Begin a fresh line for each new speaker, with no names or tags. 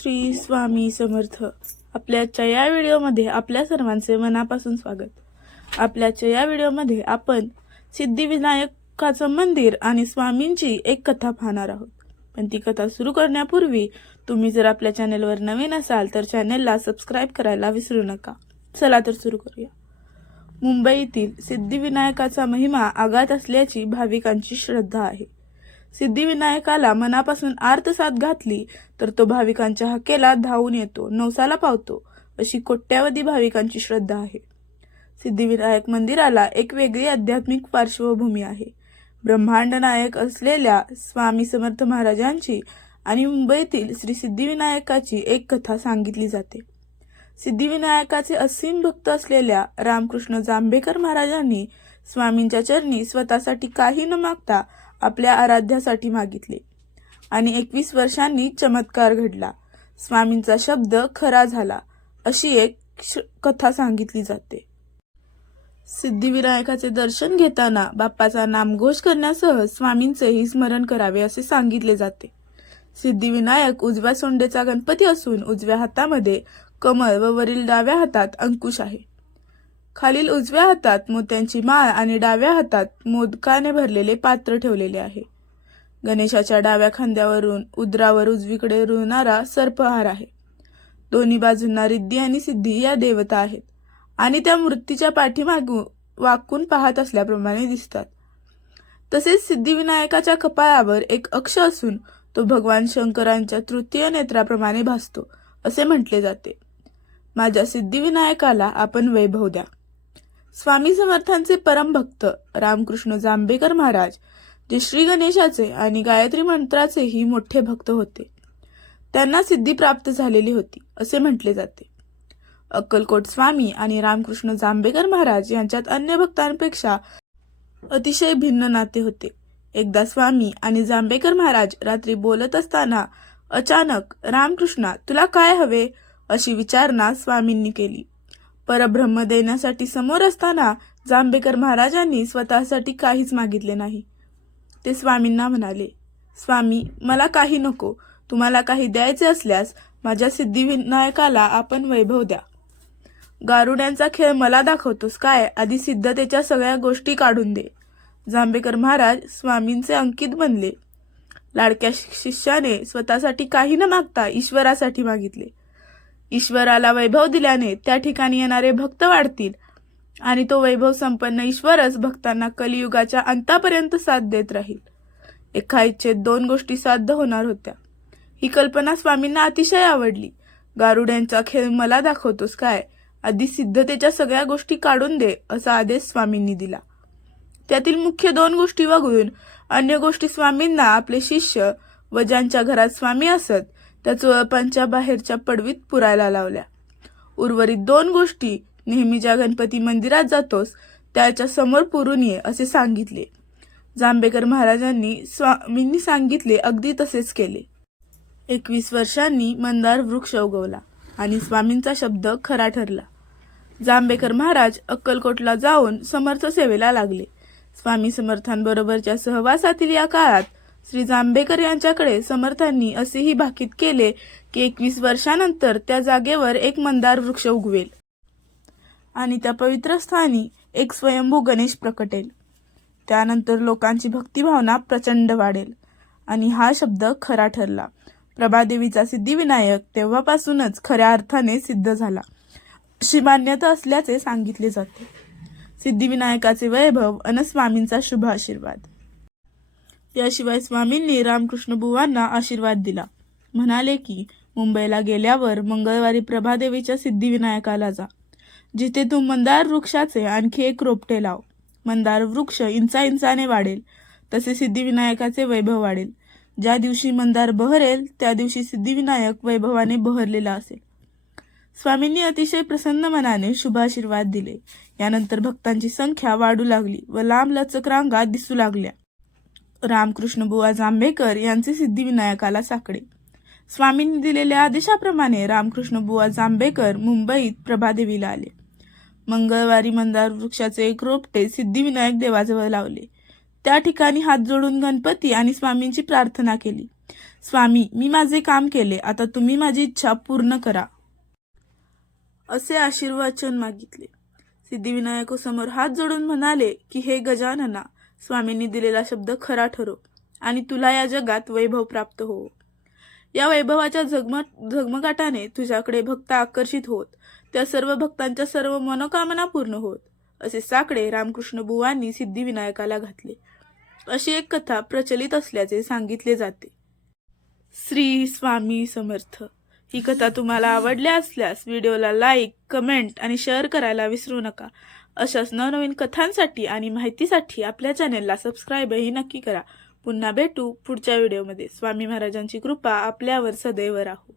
श्री स्वामी समर्थ. आपल्याच्या या व्हिडिओमध्ये आपल्या सर्वांचे मनापासून स्वागत. आपल्याच्या या व्हिडिओमध्ये आपण सिद्धिविनायकाचं मंदिर आणि स्वामींची एक कथा पाहणार आहोत. पण ती कथा सुरू करण्यापूर्वी तुम्ही जर आपल्या चॅनेलवर नवीन असाल तर चॅनेलला सबस्क्राईब करायला विसरू नका. चला तर सुरू करूया. मुंबईतील सिद्धिविनायकाचा महिमा आगात असल्याची भाविकांची श्रद्धा आहे. सिद्धिविनायकाला मनापासून आर्तसाद घातली तर तो भाविकांच्या हकेला धावून येतो नवसाला पावतो अशी कोट्यावधी भाविकांची श्रद्धा आहे. सिद्धिविनायक मंदिराला एक वेगळी आध्यात्मिक पार्श्वभूमी आहे. ब्रह्मांड नायक असलेल्या स्वामी समर्थ महाराजांची आणि मुंबईतील श्री सिद्धिविनायकाची एक कथा सांगितली जाते. सिद्धिविनायकाचे असीम भक्त असलेल्या रामकृष्ण जांभेकर महाराजांनी स्वामींच्या चरणी स्वतःसाठी काही न मागता आपल्या आराध्यासाठी मागितले. आणि एकवीस वर्षांनी चमत्कार घडला. स्वामींचा शब्द खरा झाला अशी एक श- कथा सांगितली जाते. सिद्धिविनायकाचे दर्शन घेताना बाप्पाचा नामघोष करण्यासह स्वामींचेही स्मरण करावे असे सांगितले जाते. सिद्धिविनायक उजव्या सोंडेचा गणपती असून उजव्या हातामध्ये कमळ व वरील डाव्या हातात अंकुश आहे. खालील उजव्या हातात मोत्यांची माळ आणि डाव्या हातात मोदकाने भरलेले पात्र ठेवलेले आहे. गणेशाच्या डाव्या खांद्यावरून उदरावर उजवीकडे रुळणारा सर्पहार आहे. दोन्ही बाजूंना रिद्धी आणि सिद्धी या देवता आहेत आणि त्या मूर्तीच्या पाठीमागून वाकून पाहत असल्याप्रमाणे दिसतात. तसेच सिद्धिविनायकाच्या कपाळावर एक अक्ष असून तो भगवान शंकरांच्या तृतीय नेत्राप्रमाणे भासतो असे म्हटले जाते. माझ्या सिद्धिविनायकाला आपण वैभव द्या. स्वामी समर्थांचे परमभक्त रामकृष्ण जांभेकर महाराज जे श्री गणेशाचे आणि गायत्री मंत्राचेही मोठे भक्त होते. त्यांना सिद्धी प्राप्त झालेली होती असे म्हटले जाते. अक्कलकोट स्वामी आणि रामकृष्ण जांभेकर महाराज यांच्यात अन्य भक्तांपेक्षा अतिशय भिन्न नाते होते. एकदा स्वामी आणि जांभेकर महाराज रात्री बोलत असताना अचानक रामकृष्णा तुला काय हवे? अशी विचारणा स्वामींनी केली. परब्रह्म देण्यासाठी समोर असताना जांभेकर महाराजांनी स्वतःसाठी काहीच मागितले नाही. ते स्वामींना म्हणाले स्वामी मला काही नको. तुम्हाला काही द्यायचे असल्यास माझ्या सिद्धिविनायकाला आपण वैभव द्या. गारुड्यांचा खेळ मला दाखवतोस काय? आधी सिद्धतेच्या सगळ्या गोष्टी काढून दे. जांभेकर महाराज स्वामींचे अंकित बनले. लाडक्या शिष्याने स्वतःसाठी काही न मागता ईश्वरासाठी मागितले. ईश्वराला वैभव दिल्याने त्या ठिकाणी येणारे भक्त वाढतील. आणि तो वैभव संपन्न ईश्वरच भक्तांना कलियुगाच्या अंतापर्यंत साथ देत राहील. एका इच्छेत दोन गोष्टी साध्य होणार होत्या. ही कल्पना स्वामींना अतिशय आवडली. गारुड्यांचा खेळ मला दाखवतोस काय? आधी सिद्धतेच्या सगळ्या गोष्टी काढून दे असा आदेश स्वामींनी दिला. त्यातील मुख्य दोन गोष्टी वगळून अन्य गोष्टी स्वामींना आपले शिष्य व ज्यांच्या घरात स्वामी असत त्या चोळपांच्या बाहेरच्या पडवीत पुरायला लावल्या. उर्वरित दोन गोष्टी नेहमी ज्या गणपती मंदिरात जातोस त्याच्यासमोर पुरून ये असे सांगितले. जांभेकर महाराजांनी स्वामींनी सांगितले अगदी तसेच केले. एकवीस वर्षांनी मंदार वृक्ष उगवला आणि स्वामींचा शब्द खरा ठरला. जांभेकर महाराज अक्कलकोटला जाऊन समर्थ सेवेला लागले. स्वामी समर्थांबरोबरच्या सहवासातील या काळात श्री जांभेकर यांच्याकडे समर्थांनी असेही भाकीत केले की एकवीस वर्षानंतर त्या जागेवर एक मंदार वृक्ष उगवेल. आणि त्या पवित्र स्थानी एक स्वयंभू गणेश प्रकटेल. त्यानंतर लोकांची भक्तिभावना प्रचंड वाढेल. आणि हा शब्द खरा ठरला. प्रभादेवीचा सिद्धिविनायक तेव्हापासूनच खऱ्या अर्थाने सिद्ध झाला. अशी मान्यता असल्याचे सांगितले जाते. सिद्धिविनायकाचे वैभव अन स्वामींचा शुभ आशीर्वाद. याशिवाय स्वामींनी रामकृष्ण बुवांना आशीर्वाद दिला. म्हणाले की मुंबईला गेल्यावर मंगळवारी प्रभादेवीच्या सिद्धिविनायकाला जा. जिथे तू मंदार वृक्षाचे आणखी एक रोपटे लाव. मंदार वृक्ष इंचा इंचाने वाढेल तसे सिद्धिविनायकाचे वैभव वाढेल. ज्या दिवशी मंदार बहरेल त्या दिवशी सिद्धिविनायक वैभवाने बहरलेला असेल. स्वामींनी अतिशय प्रसन्न मनाने शुभाशीर्वाद दिले. यानंतर भक्तांची संख्या वाढू लागली व लांब लचक रांगा दिसू लागल्या. रामकृष्ण बुवा जांभेकर यांचे सिद्धिविनायकाला साकडे. स्वामींनी दिलेल्या आदेशाप्रमाणे रामकृष्ण बुवा जांभेकर मुंबईत प्रभादेवीला आले. मंगळवारी मंदार वृक्षाचे एक रोपटे सिद्धिविनायक देवाजवळ लावले. त्या ठिकाणी हात जोडून गणपती आणि स्वामींची प्रार्थना केली. स्वामी मी माझे काम केले. आता तुम्ही माझी इच्छा पूर्ण करा. असे आशीर्वाचन मागितले. सिद्धिविनायकोसमोर हात जोडून म्हणाले की हे गजानना स्वामींनी दिलेला शब्द खरा ठरो आणि तुला या जगात वैभव प्राप्त हो. या वैभवाच्या झगम झगमगाटाने तुझ्याकडे भक्त आकर्षित होत. त्या सर्व भक्तांच्या सर्व मनोकामना पूर्ण होत. असे साकडे रामकृष्ण बुवांनी सिद्धिविनायकाला घातले. अशी एक कथा प्रचलित असल्याचे सांगितले जाते. श्री स्वामी समर्थ. ही कथा तुम्हाला आवडल्या असल्यास व्हिडिओला लाईक कमेंट आणि शेअर करायला विसरू नका. अशाच नवनवीन कथांसाठी आणि माहितीसाठी आपल्या चॅनेलला सबस्क्राईबही नक्की करा. पुन्हा भेटू पुढच्या व्हिडिओमध्ये. स्वामी महाराजांची कृपा आपल्यावर सदैव राहू.